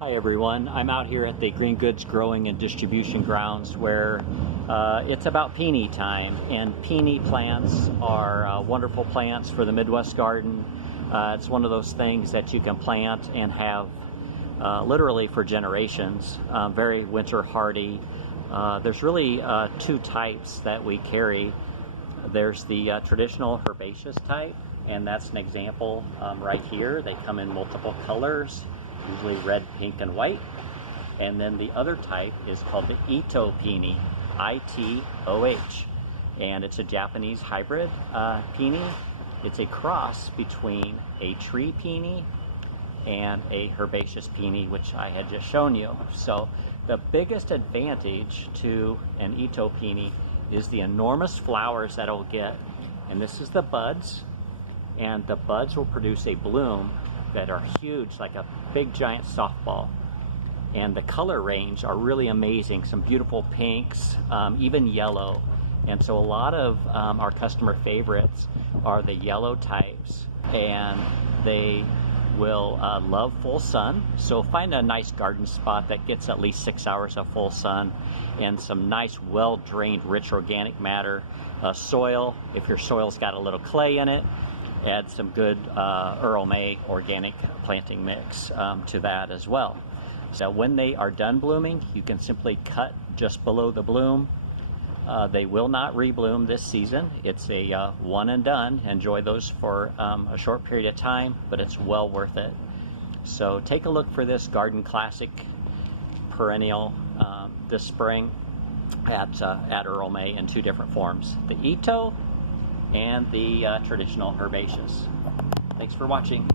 Hi everyone, I'm out here at the Green Goods Growing and Distribution Grounds where it's about peony time, and peony plants are wonderful plants for the Midwest garden. It's one of those things that you can plant and have literally for generations. Very winter hardy. There's really two types that we carry. There's the traditional herbaceous type, and that's an example right here. They come in multiple colors, usually red, pink, and white. And then the other type is called the Ito peony, I-T-O-H. And it's a Japanese hybrid peony. It's a cross between a tree peony and a herbaceous peony, which I had just shown you. So the biggest advantage to an Ito peony is the enormous flowers that it'll get. And this is the buds, and the buds will produce a bloom that are huge, like a big giant softball. And the color range are really amazing. Some beautiful pinks, even yellow. And so a lot of our customer favorites are the yellow types, and they will love full sun. So find a nice garden spot that gets at least 6 hours of full sun and some nice well-drained rich organic matter. Soil, if your soil's got a little clay in it, add some good Earl May organic planting mix to that as well. So when they are done blooming, you can simply cut just below the bloom. They will not rebloom this season. It's a one and done. Enjoy those for a short period of time, but it's well worth it. So take a look for this Garden Classic perennial this spring at Earl May in two different forms, the Ito and the traditional herbaceous. Thanks for watching.